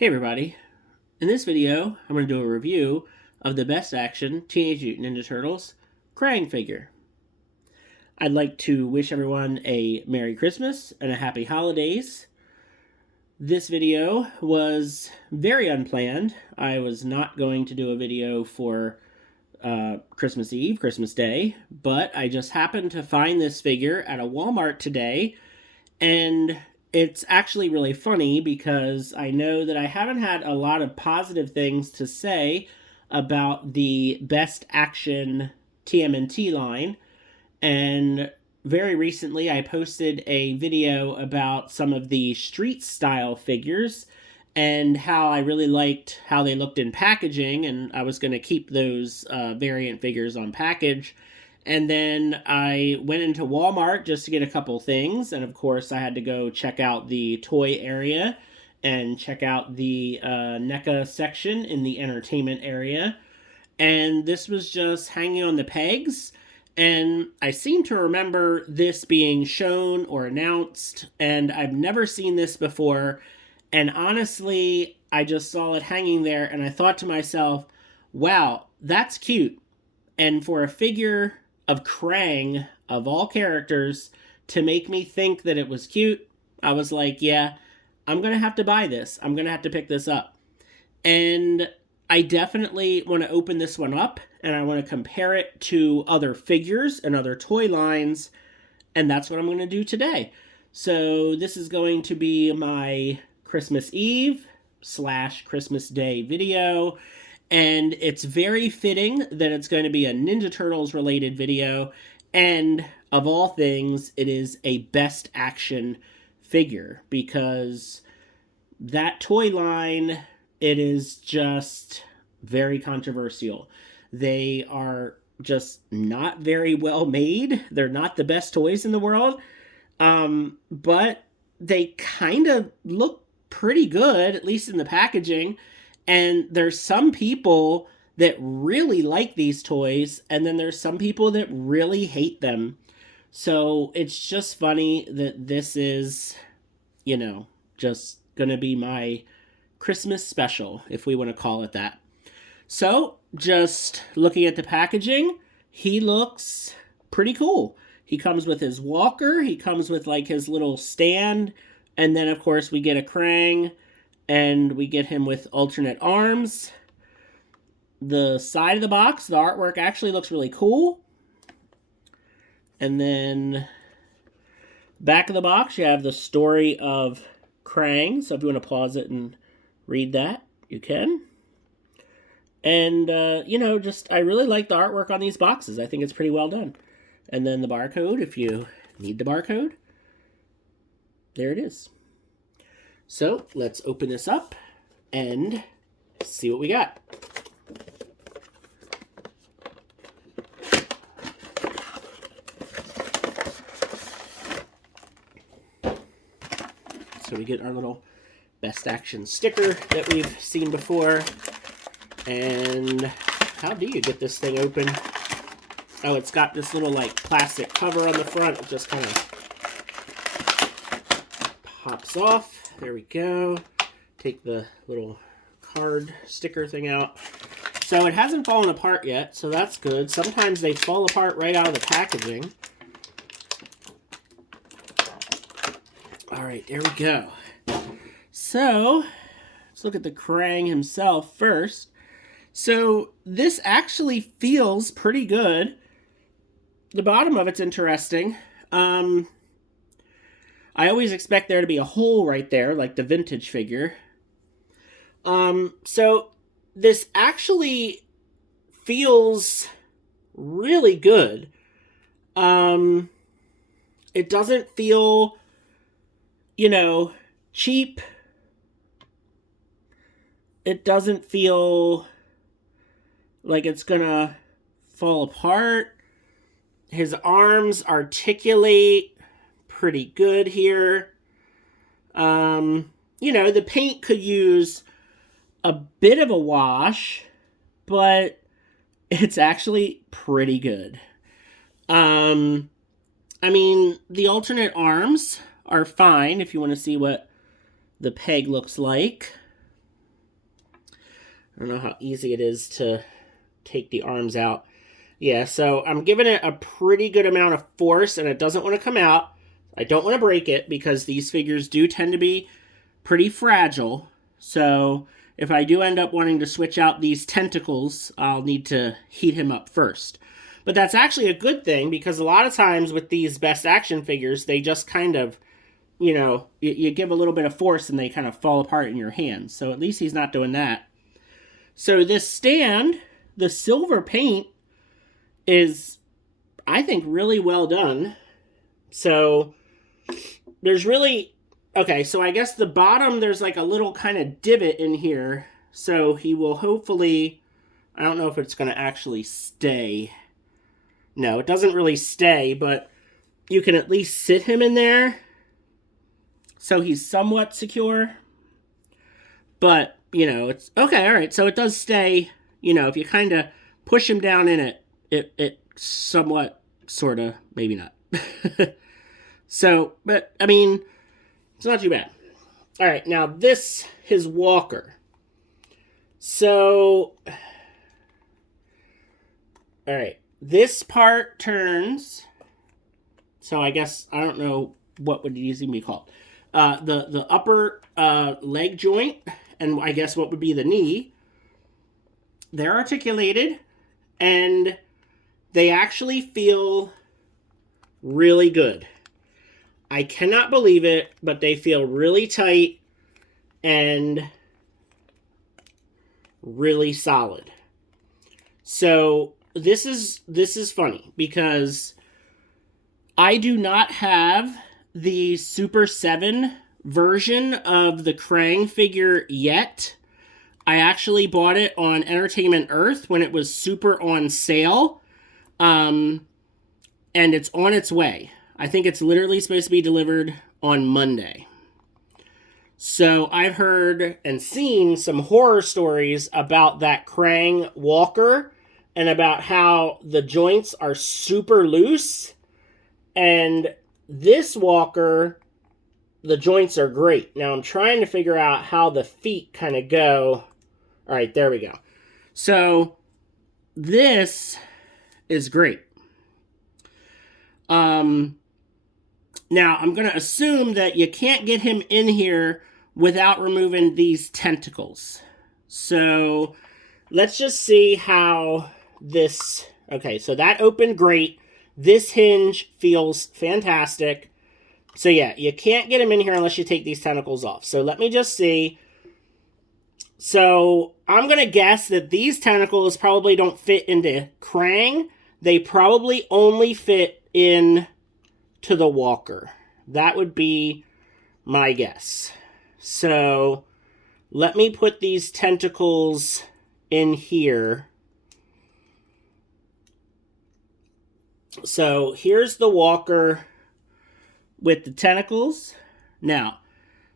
Hey everybody, in this video I'm going to do a review of the Best Action Teenage Mutant Ninja Turtles Krang figure. I'd like to wish everyone a Merry Christmas and a Happy Holidays. This video was very unplanned. I was not going to do a video for Christmas Eve, Christmas Day, but I just happened to find this figure at a Walmart today, and it's actually really funny because I know that I haven't had a lot of positive things to say about the Best Action TMNT line. And very recently I posted a video about some of the street style figures and how I really liked how they looked in packaging, and I was going to keep those variant figures on package. And then I went into Walmart just to get a couple things. And of course, I had to go check out the toy area and check out the NECA section in the entertainment area. And this was just hanging on the pegs. And I seem to remember this being shown or announced. And I've never seen this before. And honestly, I just saw it hanging there. And I thought to myself, wow, that's cute. And for a figure of Krang, of all characters, to make me think that it was cute, I was like, yeah, I'm going to have to buy this. I'm going to have to pick this up. And I definitely want to open this one up, and I want to compare it to other figures and other toy lines, and that's what I'm going to do today. So this is going to be my Christmas Eve / Christmas Day video. And it's very fitting that it's going to be a Ninja Turtles related video. And of all things, it is a Best Action figure, because that toy line, it is just very controversial. They are just not very well made. They're not the best toys in the world. But they kind of look pretty good, at least in the packaging. And there's some people that really like these toys, and then there's some people that really hate them. So it's just funny that this is, just going to be my Christmas special, if we want to call it that. So just looking at the packaging, he looks pretty cool. He comes with his walker, he comes with like his little stand, and then of course we get a Krang. And we get him with alternate arms. The side of the box, the artwork actually looks really cool. And then back of the box, you have the story of Krang. So if you want to pause it and read that, you can. And, I really like the artwork on these boxes. I think it's pretty well done. And then the barcode, if you need the barcode, there it is. So let's open this up and see what we got. So we get our little Best Action sticker that we've seen before. And how do you get this thing open? Oh, it's got this little like plastic cover on the front. It just kind of pops off. There we go. Take the little card sticker thing out. So it hasn't fallen apart yet, so that's good. Sometimes they fall apart right out of the packaging. All right, there we go. So let's look at the Krang himself first. So this actually feels pretty good. The bottom of it's interesting. I always expect there to be a hole right there, like the vintage figure. So this actually feels really good. It doesn't feel, cheap. It doesn't feel like it's gonna fall apart. His arms articulate pretty good here. The paint could use a bit of a wash, but it's actually pretty good. The alternate arms are fine if you want to see what the peg looks like. I don't know how easy it is to take the arms out. Yeah, so I'm giving it a pretty good amount of force, and it doesn't want to come out. I don't want to break it because these figures do tend to be pretty fragile. So if I do end up wanting to switch out these tentacles, I'll need to heat him up first. But that's actually a good thing, because a lot of times with these Best Action figures, they just kind of, you know, you give a little bit of force and they kind of fall apart in your hands. So at least he's not doing that. So this stand, the silver paint, is, I think, really well done. So there's really, okay, so I guess the bottom, there's like a little kind of divot in here. So he will hopefully, I don't know if it's going to actually stay. No, it doesn't really stay, but you can at least sit him in there. So he's somewhat secure. But, you know, it's, okay, all right, so it does stay, you know, if you kind of push him down in it, it somewhat, sort of, maybe not. So, but, I mean, it's not too bad. All right, now this, his walker. So, all right, this part turns, so I guess, I don't know what would these even be called. The upper leg joint, and I guess what would be the knee, they're articulated, and they actually feel really good. I cannot believe it, but they feel really tight and really solid. So this is funny, because I do not have the Super7 version of the Krang figure yet. I actually bought it on Entertainment Earth when it was super on sale. And it's on its way. I think it's literally supposed to be delivered on Monday. So I've heard and seen some horror stories about that Krang walker and about how the joints are super loose. And this walker, the joints are great. Now I'm trying to figure out how the feet kind of go. All right, there we go. So this is great. Now, I'm going to assume that you can't get him in here without removing these tentacles. So let's just see how this, okay, so that opened great. This hinge feels fantastic. So yeah, you can't get him in here unless you take these tentacles off. So let me just see. So I'm going to guess that these tentacles probably don't fit into Krang. They probably only fit in to the walker. That would be my guess. So let me put these tentacles in here. So here's the walker with the tentacles. Now,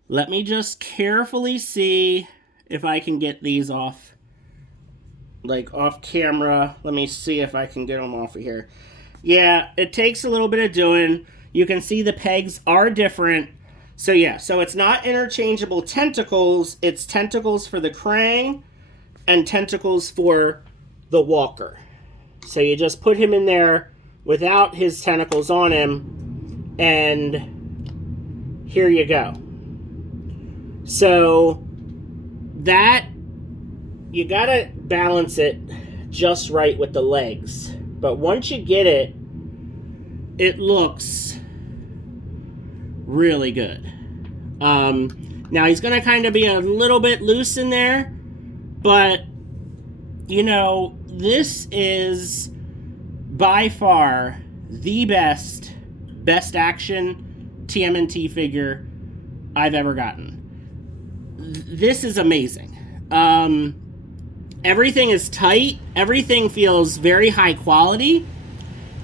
let me just carefully see if I can get these off, like off camera. Let me see if I can get them off of here. Yeah, it takes a little bit of doing. You can see the pegs are different. So yeah, so it's not interchangeable tentacles. It's tentacles for the Krang and tentacles for the walker. So you just put him in there without his tentacles on him, and here you go. So that, you gotta balance it just right with the legs. But once you get it, it looks really good. Now he's going to kind of be a little bit loose in there, but, you know, this is by far the best action TMNT figure I've ever gotten. This is amazing. Everything is tight. Everything feels very high quality.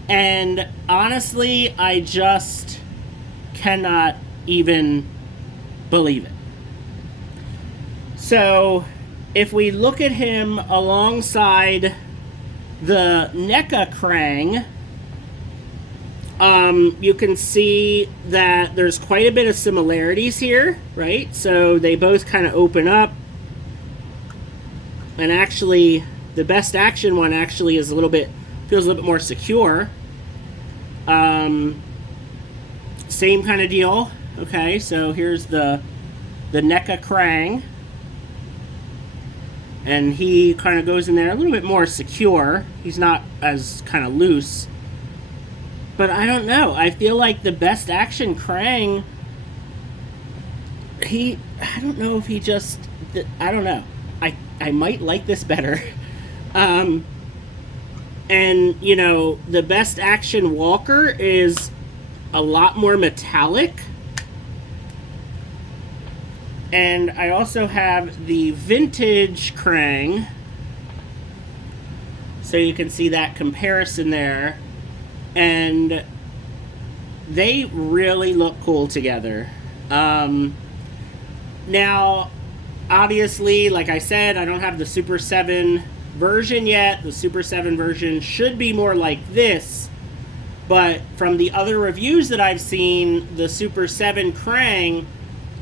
And honestly, I just cannot even believe it. So, if we look at him alongside the NECA Krang, you can see that there's quite a bit of similarities here, right? So they both kind of open up. And actually, the Best Action one actually is feels a little bit more secure. Same kind of deal. Okay, so here's the NECA Krang. And he kind of goes in there a little bit more secure. He's not as kind of loose. But I don't know. I feel like the Best Action Krang, I don't know if he just, I don't know. I might like this better. And, you know, the Best Action Walker is a lot more metallic. And I also have the vintage Krang. So you can see that comparison there. And they really look cool together. Now, obviously, like I said, I don't have the Super 7 version yet. The Super 7 version should be more like this. But from the other reviews that I've seen, the Super 7 Krang,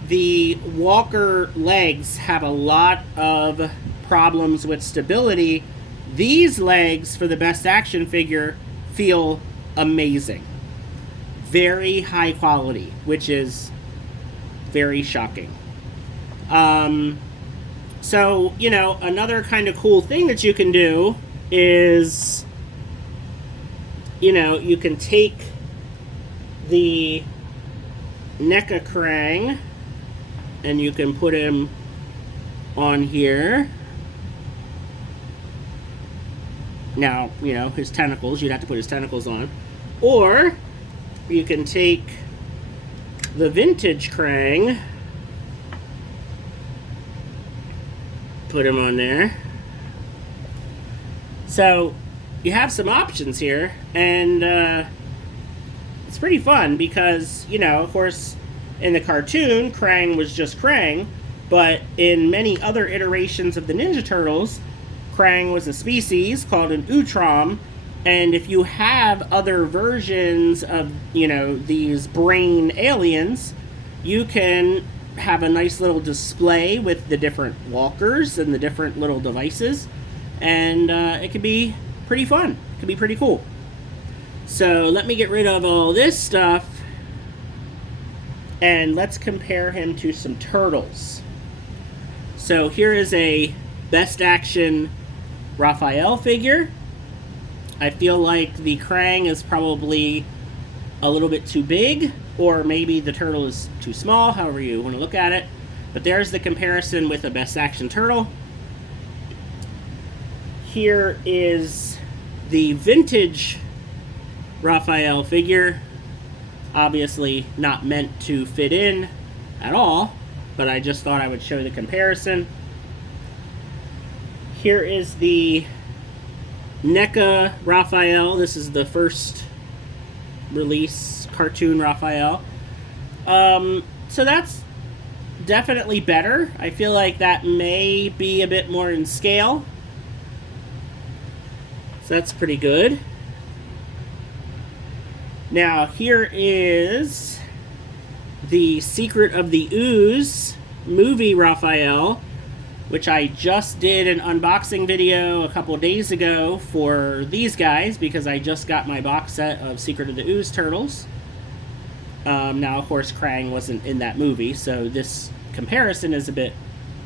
the walker legs have a lot of problems with stability. These legs for the Best Action figure feel amazing. Very high quality, which is very shocking. So, you know, another kind of cool thing that you can do is, you know, you can take the NECA Krang and you can put him on here. Now, you know, his tentacles, you'd have to put his tentacles on. Or you can take the vintage Krang, put him on there. So you have some options here, and it's pretty fun because, you know, of course, in the cartoon, Krang was just Krang, but in many other iterations of the Ninja Turtles, Krang was a species called an Utrom, and if you have other versions of, you know, these brain aliens, you can have a nice little display with the different walkers and the different little devices, and it can be pretty fun. It can be pretty cool. So let me get rid of all this stuff, and let's compare him to some turtles. So here is a Best Action Raphael figure. I feel like the Krang is probably a little bit too big, or maybe the turtle is too small, however you want to look at it. But there's the comparison with a Best Action turtle. Here is the vintage Raphael figure. Obviously not meant to fit in at all, but I just thought I would show the comparison. Here is the NECA Raphael. This is the first release cartoon Raphael. So that's definitely better. I feel like that may be a bit more in scale. So that's pretty good. Now here is the Secret of the Ooze movie Raphael, which I just did an unboxing video a couple days ago for these guys because I just got my box set of Secret of the Ooze Turtles. Now, of course, Krang wasn't in that movie, so this comparison is a bit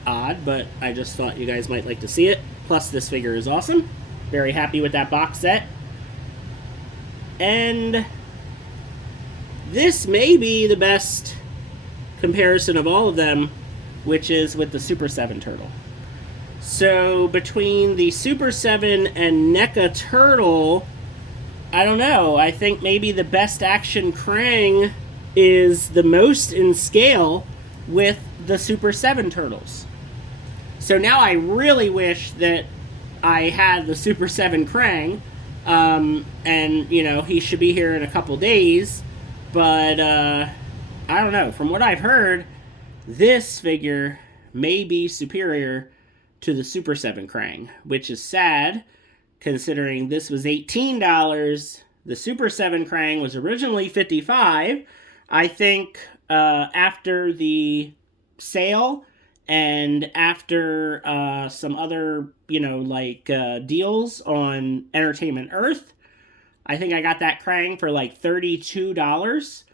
odd, but I just thought you guys might like to see it. Plus, this figure is awesome. Very happy with that box set. And this may be the best comparison of all of them, which is with the Super 7 turtle. So between the Super 7 and NECA turtle, I don't know. I think maybe the Best Action Krang is the most in scale with the Super 7 turtles. So now I really wish that I had the Super 7 Krang, and, you know, he should be here in a couple days, but I don't know. From what I've heard, this figure may be superior to the Super 7 Krang, which is sad, considering this was $18. The Super 7 Krang was originally $55. I think after the sale, And after some other, deals on Entertainment Earth, I think I got that Krang for like $32.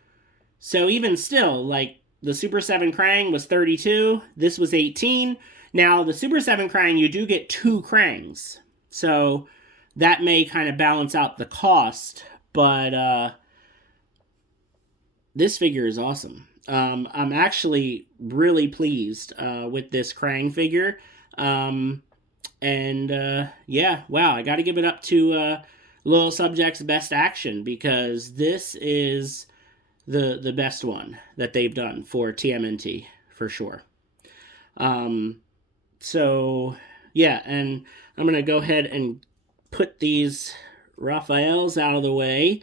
So even still, like the Super 7 Krang was 32, this was 18. Now the Super 7 Krang, you do get 2 Krangs. So that may kind of balance out the cost, but this figure is awesome. I'm actually really pleased with this Krang figure. Yeah, wow, I got to give it up to Little Subject's Best Action, because this is the best one that they've done for TMNT for sure. So yeah, and I'm gonna go ahead and put these Raphaels out of the way,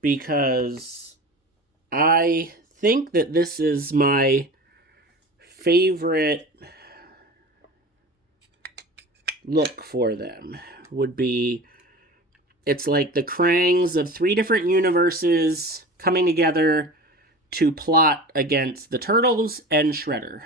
because I think that this is my favorite look for them. Would be, it's like the Krangs of 3 different universes coming together to plot against the Turtles and Shredder.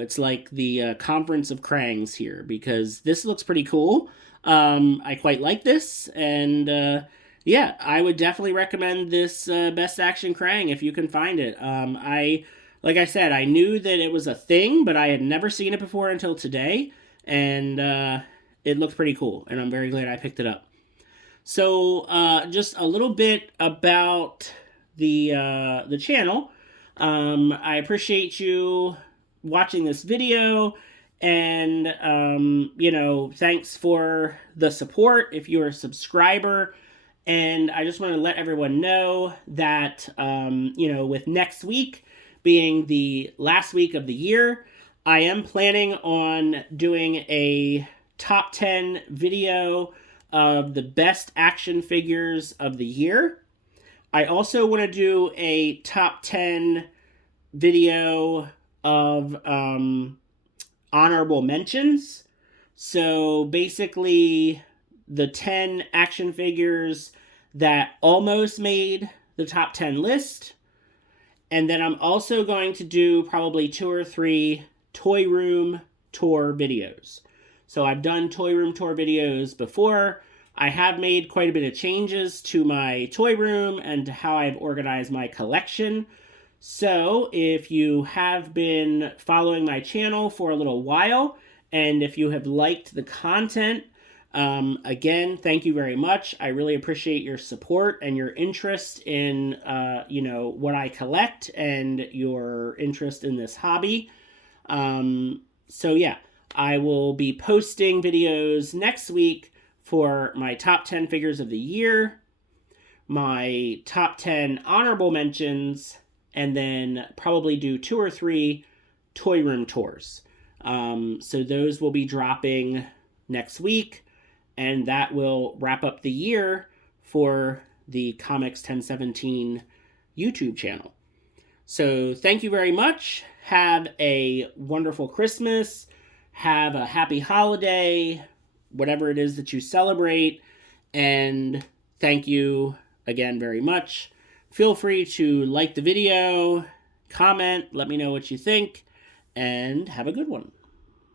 It's like the Conference of Krangs here, because this looks pretty cool. I quite like this, and yeah, I would definitely recommend this Best Action Krang if you can find it. Like I said, I knew that it was a thing, but I had never seen it before until today, and it looked pretty cool, and I'm very glad I picked it up. So, just a little bit about the channel. I appreciate you watching this video, and thanks for the support if you're a subscriber. And I just want to let everyone know that with next week being the last week of the year, I am planning on doing a top 10 video of the best action figures of the year. I also want to do a top 10 video of honorable mentions. So basically, the 10 action figures that almost made the top 10 list. And then I'm also going to do probably 2 or 3 toy room tour videos. So I've done toy room tour videos before. I have made quite a bit of changes to my toy room and to how I've organized my collection. So if you have been following my channel for a little while, and if you have liked the content, again, thank you very much. I really appreciate your support and your interest in, what I collect, and your interest in this hobby. So yeah, I will be posting videos next week for my top 10 figures of the year, my top 10 honorable mentions, and then probably do 2 or 3 toy room tours. So those will be dropping next week, and that will wrap up the year for the Comics 1017 YouTube channel. So thank you very much. Have a wonderful Christmas. Have a happy holiday, whatever it is that you celebrate. And thank you again very much. Feel free to like the video, comment, let me know what you think, and have a good one.